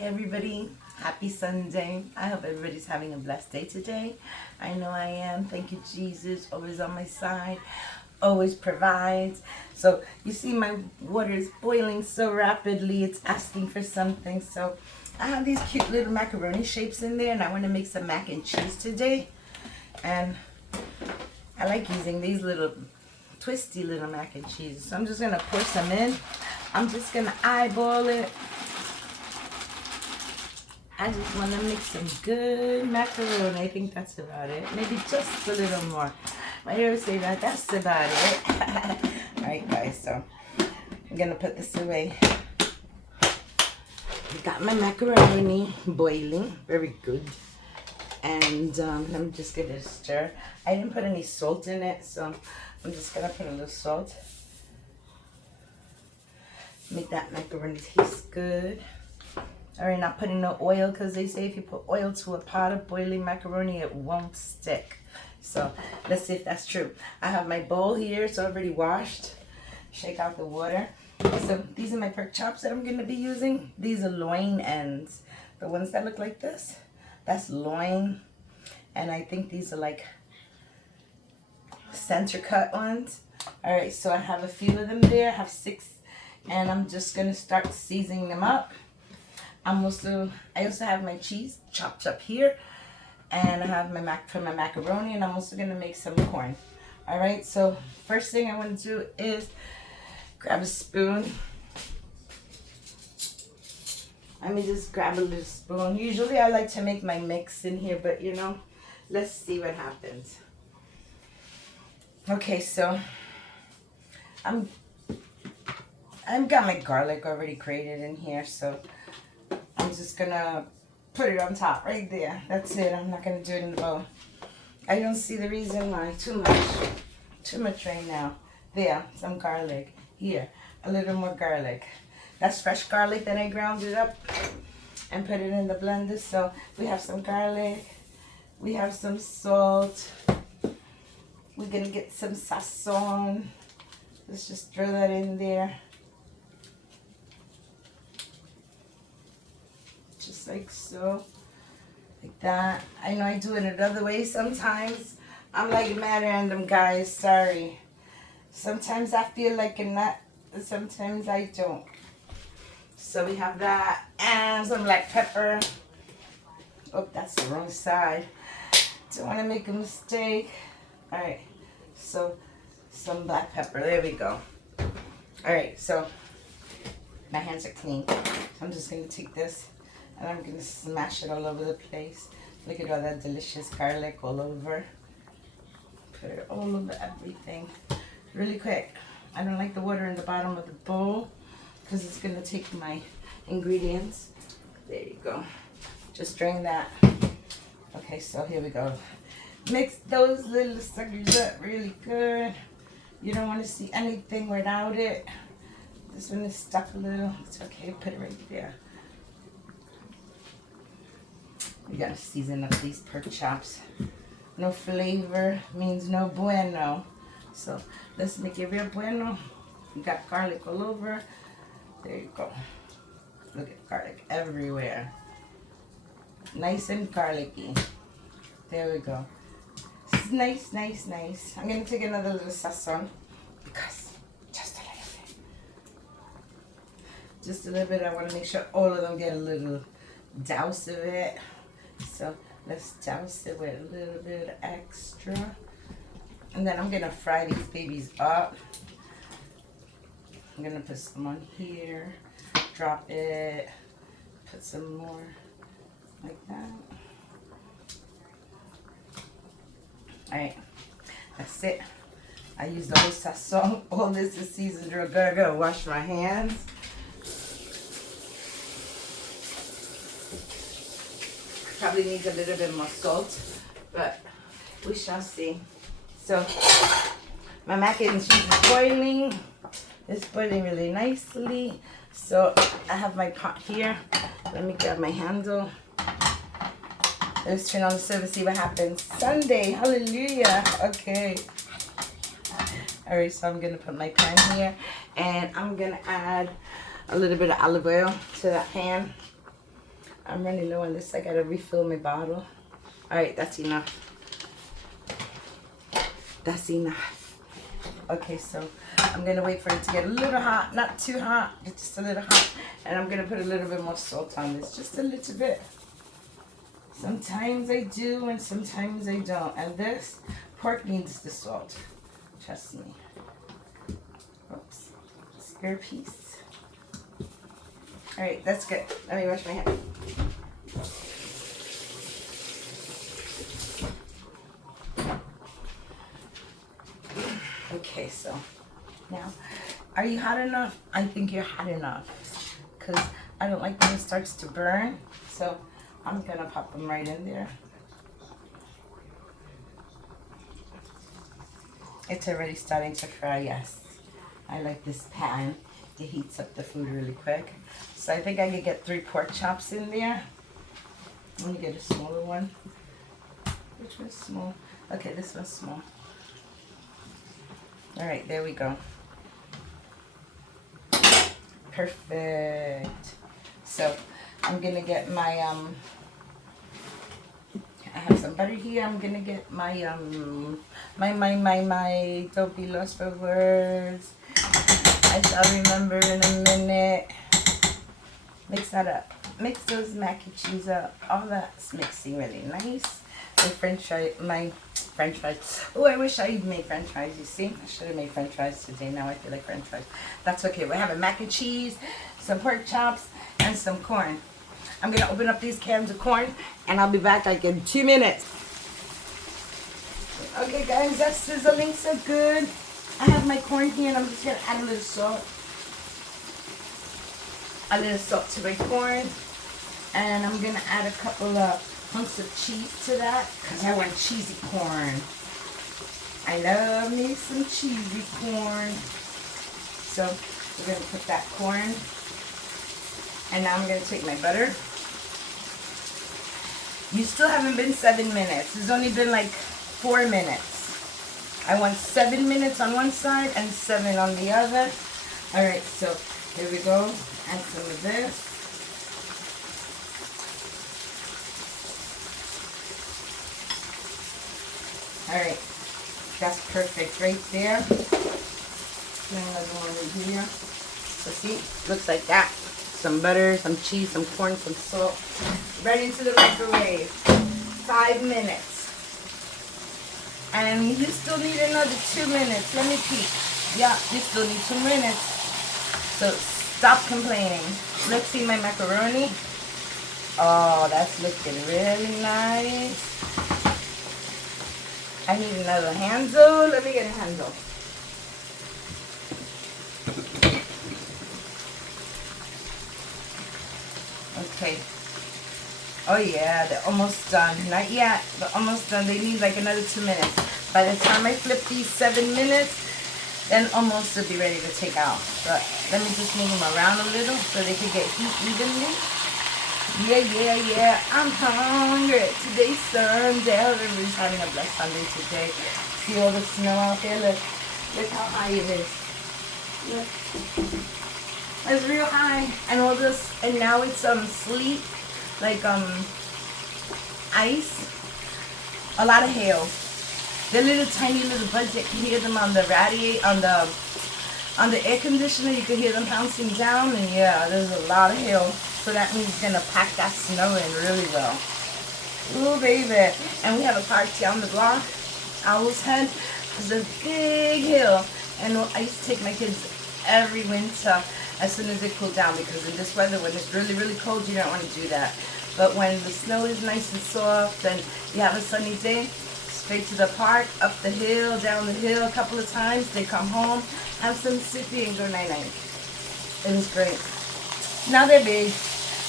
everybody. Happy Sunday. I hope everybody's having a blessed day today. I know I am. Thank you, Jesus. Always on my side. Always provides. So you see my water is boiling so rapidly. It's asking for something. So I have these cute little macaroni shapes in there, and I want to make some mac and cheese today. And I like using these little twisty little mac and cheese. So I'm just going to pour some in. I'm just going to eyeball it. I just want to make some good macaroni. I think that's about it. Maybe just a little more. Why do you always say that? That's about it. Alright guys, so I'm going to put this away. Got my macaroni boiling. Very good. And I'm just going to stir. I didn't put any salt in it, so I'm just going to put a little salt. Make that macaroni taste good. Alright, not putting no oil, because they say if you put oil to a pot of boiling macaroni, it won't stick. So let's see if that's true. I have my bowl here. It's already washed. Shake out the water. So these are my pork chops that I'm going to be using. These are loin ends. The ones that look like this, that's loin. And I think these are like center cut ones. Alright, so I have a few of them there. I have 6. And I'm just going to start seasoning them up. I also have my cheese chopped up here, and I have my macaroni, and I'm also gonna make some corn. All right, so first thing I want to do is grab a spoon. Let me just grab a little spoon. Usually I like to make my mix in here, but you know, let's see what happens. Okay, so I've got my garlic already grated in here, so I'm just gonna put it on top right there. That's it. I'm not gonna do it in the bowl. I don't see the reason why. Too much right now. There, some garlic. Here, a little more garlic. That's fresh garlic that I ground it up and put it in the blender. So we have some garlic. We have some salt. We're gonna get some sazon. Let's just throw that in there. Just like so, like that. I know I do it another way sometimes. I'm like mad random, guys, sorry. Sometimes I feel like a nut, and sometimes I don't. So we have that, and some black pepper. Oh, that's the wrong side. Don't want to make a mistake. Alright, so some black pepper, there we go. Alright, so my hands are clean. So I'm just going to take this, and I'm going to smash it all over the place. Look at all that delicious garlic all over. Put it all over everything. Really quick. I don't like the water in the bottom of the bowl because it's going to take my ingredients. There you go. Just drain that. Okay, so here we go. Mix those little suckers up really good. You don't want to see anything without it. This one is stuck a little. It's okay. Put it right there. We gotta season up these pork chops. No flavor means no bueno. So let's make it real bueno. We got garlic all over. There you go. Look at garlic everywhere. Nice and garlicky. There we go. This is nice, nice, nice. I'm gonna take another little sazon because just a little bit. Just a little bit. I want to make sure all of them get a little douse of it. So let's douse it with a little bit extra. And then I'm going to fry these babies up. I'm going to put some on here. Drop it. Put some more like that. Alright. That's it. I use the whole sazon. All this is seasoned real good. I gotta wash my hands. Probably needs a little bit more salt, but we shall see. So my mac and cheese is boiling. It's boiling really nicely. So I have my pot here. Let me grab my handle. Let's turn on the stove and see what happens. Sunday, hallelujah. Okay. Alright, so I'm gonna put my pan here, and I'm gonna add a little bit of olive oil to that pan. I'm running low on this. I gotta refill my bottle. All right, that's enough. That's enough. Okay, so I'm gonna wait for it to get a little hot, not too hot, just a little hot. And I'm gonna put a little bit more salt on this, just a little bit. Sometimes I do and sometimes I don't. And this pork needs the salt. Trust me. Oops. Spare piece. All right, that's good. Let me wash my hands. Okay, so now, are you hot enough? I think you're hot enough because I don't like when it starts to burn. So I'm gonna pop them right in there. It's already starting to fry, yes. I like this pan. It heats up the food really quick. So I think I could get 3 pork chops in there. Let me get a smaller one. Which one's small? Okay, this one's small. All right, there we go. Perfect. So I'm gonna get my I have some butter here. I'm gonna get my don't be lost for words. I shall remember in a minute. Mix that up. Mix those mac and cheese up. All that's mixing really nice. My french fries. Oh, I wish I made french fries, you see? I should have made french fries today. Now I feel like french fries. That's okay. We're having mac and cheese, some pork chops, and some corn. I'm going to open up these cans of corn, and I'll be back like in 2 minutes. Okay, guys, that's sizzling so good. I have my corn here, and I'm just going to add a little salt. A little salt to my corn. And I'm going to add a couple of hunks of cheese to that because I want cheesy corn. I love me some cheesy corn. So we're going to put that corn. And now I'm going to take my butter. You still haven't been 7 minutes. It's only been like 4 minutes. I want 7 minutes on one side and 7 on the other. All right, so here we go. Add some of this. All right, that's perfect right there. Another one right here. So see, looks like that. Some butter, some cheese, some corn, some salt. Right into the microwave. 5 minutes. And you still need another 2 minutes. Let me peek. Yeah, you still need 2 minutes. So stop complaining. Let's see my macaroni. Oh, that's looking really nice. I need another handle. Let me get a handle. Okay. Oh yeah, they're almost done. Not yet, but almost done. They need like another 2 minutes. By the time I flip these 7 minutes, then almost will be ready to take out. But let me just move them around a little so they can get heat evenly. Yeah. I'm hungry. Today's Sunday. Everybody's having a blessed Sunday today. See all the snow out there? Look how high it is. Look. It's real high. And all this, and now it's sleet, like ice. A lot of hail. They're little tiny little buds. You can hear them on the radiator, on the air conditioner. You can hear them bouncing down, and yeah, there's a lot of hail. So that means it's gonna pack that snow in really well. Ooh, baby. And we have a party on the block, Owl's Head. It's a big hill. And I used to take my kids every winter as soon as it cooled down, because in this weather, when it's really, really cold, you don't want to do that. But when the snow is nice and soft and you have a sunny day, straight to the park, up the hill, down the hill a couple of times. They come home, have some sippy, and go night-night. It was great. Now they're big.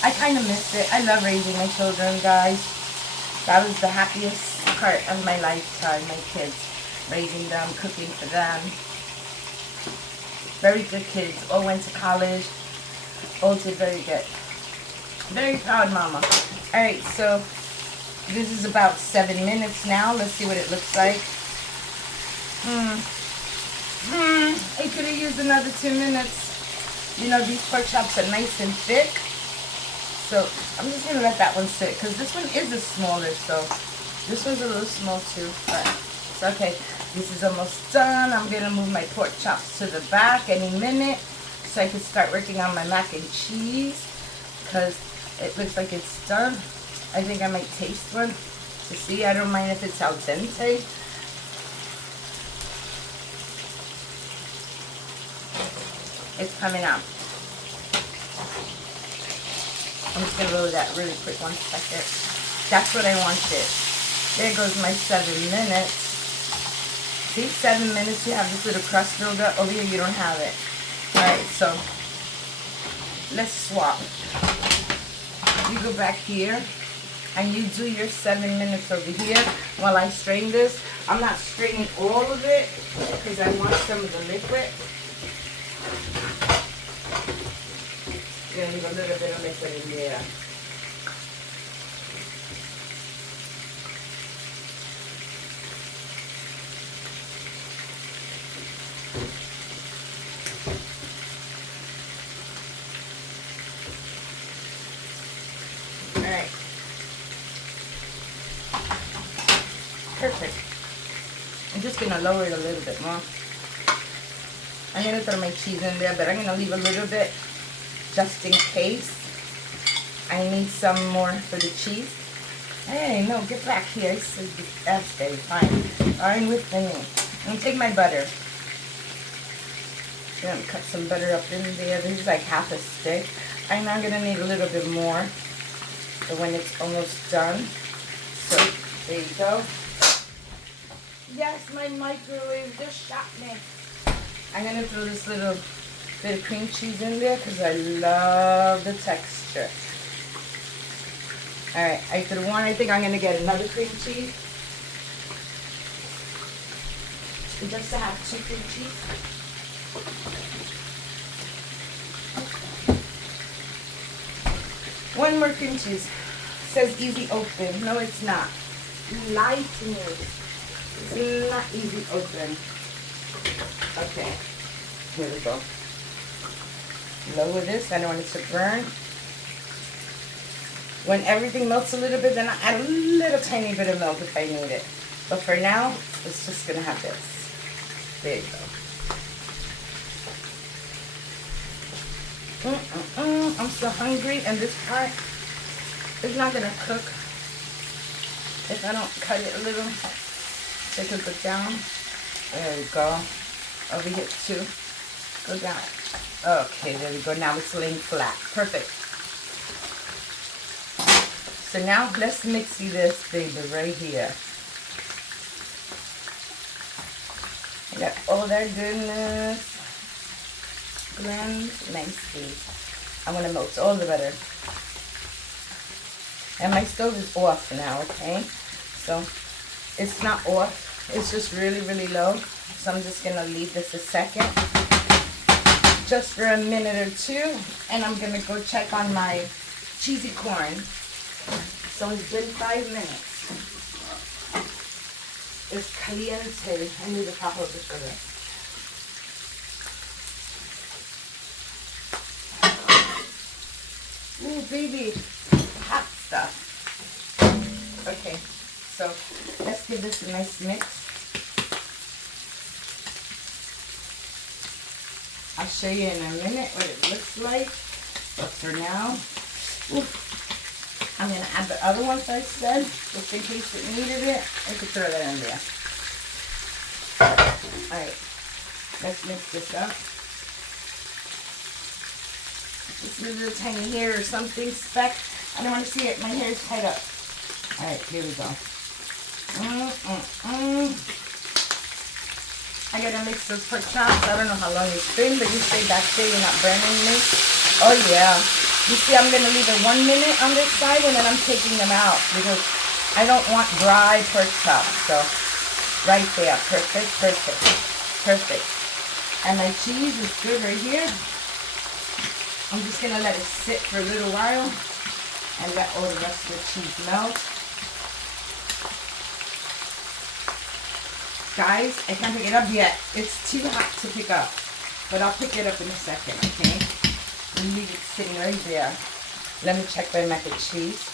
I kind of missed it. I love raising my children, guys. That was the happiest part of my lifetime, my kids. Raising them, cooking for them. Very good kids. All went to college. All did very good. Very proud mama. Alright, so this is about 7 minutes now. Let's see what it looks like. I could have used another 2 minutes. You know, these pork chops are nice and thick. So I'm just gonna let that one sit because this one is the smaller, so this one's a little small too, but it's okay. This is almost done. I'm gonna move my pork chops to the back any minute so I can start working on my mac and cheese because it looks like it's done. I think I might taste one to see. I don't mind if it's al dente. It's coming out. I'm just gonna roll that really quick, 1 second. That's what I wanted. There goes my 7 minutes. See, 7 minutes, you have this little crust build up. Over here, you don't have it. Alright, so let's swap. You go back here and you do your 7 minutes over here while I strain this. I'm not straining all of it because I want some of the liquid. Gonna leave a little bit of liquid in there. Alright. Perfect. I'm just gonna lower it a little bit more. I'm gonna throw my cheese in there, but I'm gonna leave a little bit just in case I need some more for the cheese. Hey, no, get back here. That's very fine. I'm with me. I'm gonna take my butter. I'm gonna cut some butter up in there. This is like half a stick. And I'm gonna need a little bit more for when it's almost done. So there you go. Yes, my microwave just shot me. I'm gonna throw this little bit of cream cheese in there because I love the texture. Alright, I threw one. I think I'm going to get another cream cheese. Just to have 2 cream cheese. One more cream cheese. It says easy open. No, it's not. You lied to me. It's not easy open. Okay, here we go. Lower this. I don't want it to burn. When everything melts a little bit, then I add a little tiny bit of milk if I need it. But for now, it's just gonna have this. There you go. I'm so hungry, and this part is not gonna cook if I don't cut it a little. So it can go down. There we go. Over here too. Go down. Okay, there we go. Now it's laying flat. Perfect. So now let's mixy this baby right here. I got all that goodness. Blend nicely. I'm gonna melt all the butter. And my stove is off now, okay? So it's not off. It's just really, really low. So I'm just gonna leave this a second. Just for a minute or two, and I'm gonna go check on my cheesy corn. So it's been 5 minutes. It's caliente. I need to pop over for this. Ooh, baby, hot stuff. Okay, so let's give this a nice mix. I'll show you in a minute what it looks like, but for now, I'm going to add the other ones I said, just in case it needed it. I could throw that in there. Alright, let's mix this up. Just a little tiny hair or something, speck. I don't want to see it, my hair is tied up. Alright, here we go. I gotta mix those pork chops. I don't know how long it's been, but you stay back there, you're not burning me. Oh yeah. You see, I'm gonna leave it 1 minute on this side and then I'm taking them out because I don't want dry pork chops. So right there, perfect, perfect, perfect. And my cheese is good right here. I'm just gonna let it sit for a little while and let all the rest of the cheese melt. Guys, I can't pick it up yet. It's too hot to pick up. But I'll pick it up in a second, okay? And leave it sitting right there. Let me check my mac and cheese.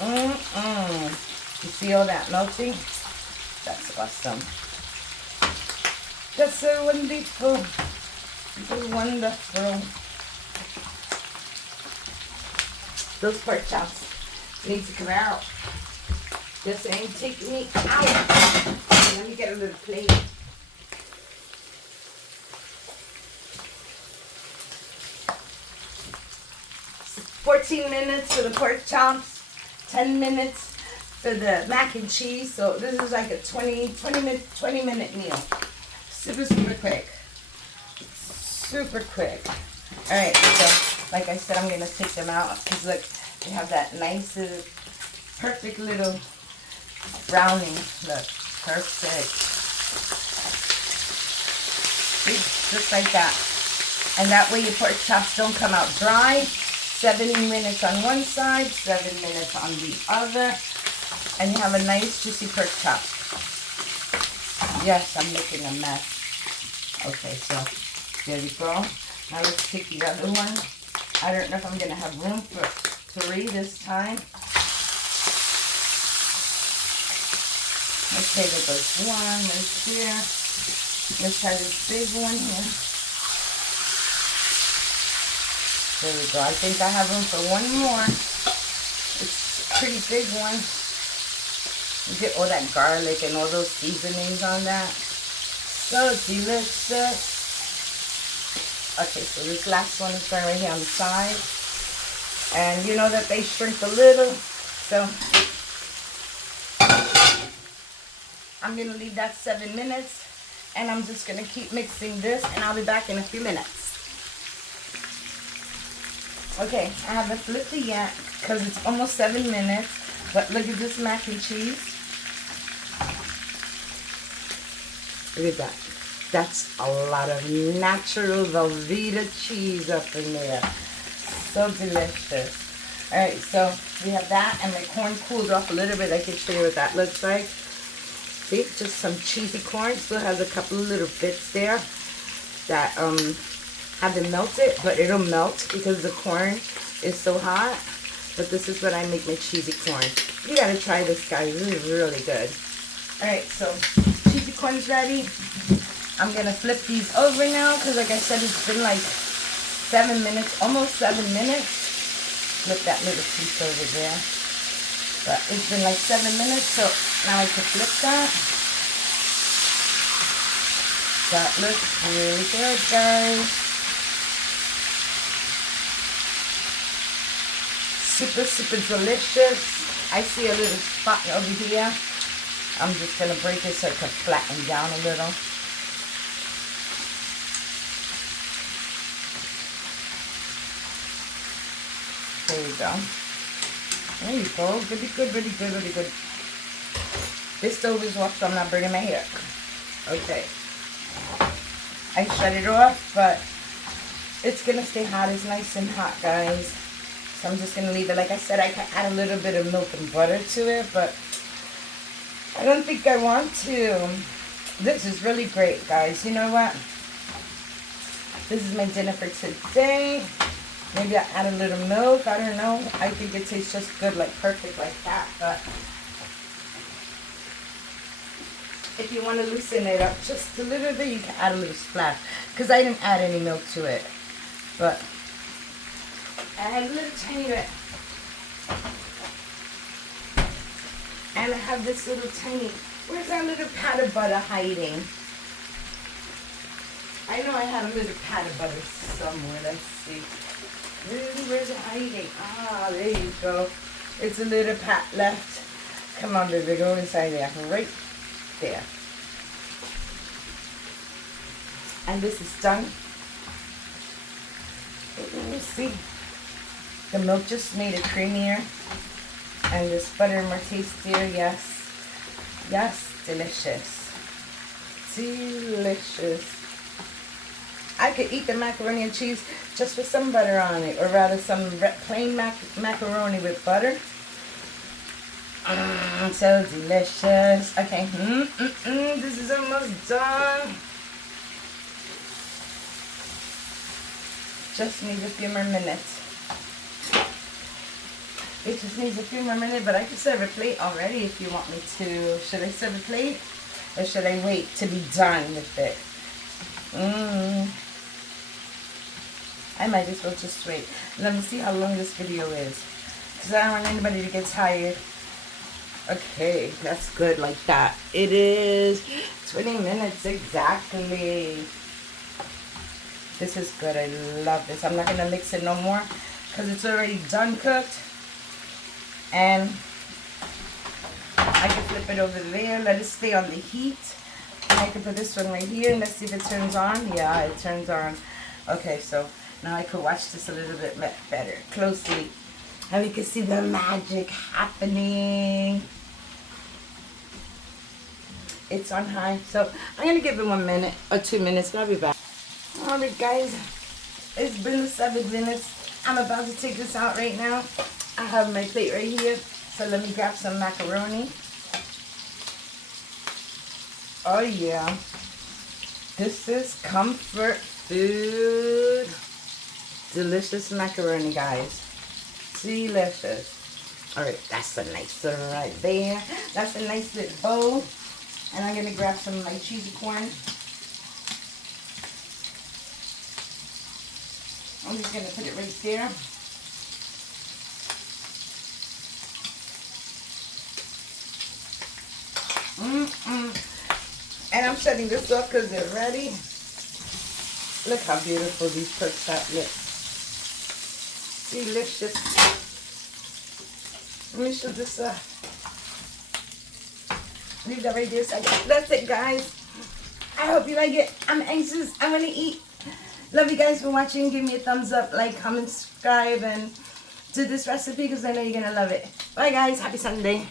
You see all that melting? That's awesome. That's so wonderful. So wonderful. Those pork chops need to come out. This ain't taking me out. Let me get a little plate. 14 minutes for the pork chops, 10 minutes for the mac and cheese. So this is like a 20 minute meal. Super quick. Super quick. All right, so like I said, I'm gonna take them out because look, they have that nice, perfect little browning. Look, perfect. See, just like that. And that way your pork chops don't come out dry. 7 minutes on one side, 7 minutes on the other, and you have a nice juicy pork chop. Yes, I'm making a mess. Okay, so there we go. Now let's take the other one. I don't know if I'm gonna have room for 3 this time. Okay, there goes one right here. Let's try this big one here. There we go. I think I have room for one more. It's a pretty big one. You get all that garlic and all those seasonings on that. So delicious. Okay, so this last one is going right here on the side. And you know that they shrink a little. So I'm going to leave that 7 minutes. And I'm just going to keep mixing this. And I'll be back in a few minutes. Okay, I haven't flipped it yet because it's almost 7 minutes. But look at this mac and cheese. Look at that. That's a lot of natural Velveeta cheese up in there. So delicious. Alright, so we have that and my corn cooled off a little bit. I can show you what that looks like. See, just some cheesy corn. Still has a couple of little bits there that haven't melted, but it'll melt because the corn is so hot. But this is what I make my cheesy corn. You gotta try this, guys. This is really good. Alright, so cheesy corn's ready. I'm gonna flip these over now because like I said, it's been like 7 minutes, almost 7 minutes. Flip that little piece over there. But it's been like 7 minutes, so now I can flip that. That looks really good, guys. Super delicious. I see a little spot over here. I'm just going to break it so it can flatten down a little. There you go. There you go. Really good, really good, really good. This stove is off, so I'm not burning my hair. Okay. I shut it off, but it's going to stay hot. It's nice and hot, guys. So I'm just going to leave it. Like I said, I can add a little bit of milk and butter to it, but I don't think I want to. This is really great, guys. You know what? This is my dinner for today. Maybe I add a little milk. I don't know. I think it tastes just good, like perfect like that. But if you want to loosen it up just a little bit, you can add a little splash. Because I didn't add any milk to it. But I had a little tiny bit. And I have this little tiny, where's that little pat of butter hiding? I know I had a little pat of butter somewhere. Let's see. Where's it hiding? Ah, there you go. It's a little pat left. Come on, baby, go inside there. Right there. And this is done. Let me see. The milk just made it creamier. And this butter more tastier. Yes. Yes. Delicious. Delicious. I could eat the macaroni and cheese just with some butter on it. Or rather some plain macaroni with butter. So delicious. Okay. This is almost done. Just need a few more minutes. It just needs a few more minutes, but I can serve a plate already if you want me to. Should I serve a plate? Or should I wait to be done with it? I might as well just wait. Let me see how long this video is. Because I don't want anybody to get tired. Okay, that's good like that. It is 20 minutes exactly. This is good. I love this. I'm not going to mix it no more because it's already done cooked. And I can flip it over there. Let it stay on the heat. And I can put this one right here. And let's see if it turns on. Yeah, it turns on. Okay, so now I could watch this a little bit better, closely. And we can see the magic happening. It's on high. So I'm going to give it 1 minute or 2 minutes. I'll be back. Alright guys, it's been 7 minutes. I'm about to take this out right now. I have my plate right here. So let me grab some macaroni. Oh yeah. This is comfort food. Delicious macaroni, guys. Delicious. Alright, that's a nice one right there. That's a nice little bowl. And I'm going to grab some of my cheesy corn. I'm just going to put it right there. And I'm setting this up because they're ready. Look how beautiful these perks look. Delicious. Let me show this up. Leave that right there. So that's it, guys. I hope you like it. I'm anxious. I want to eat. Love you guys for watching. Give me a thumbs up, like, comment, subscribe, and do this recipe because I know you're going to love it. Bye, guys. Happy Sunday.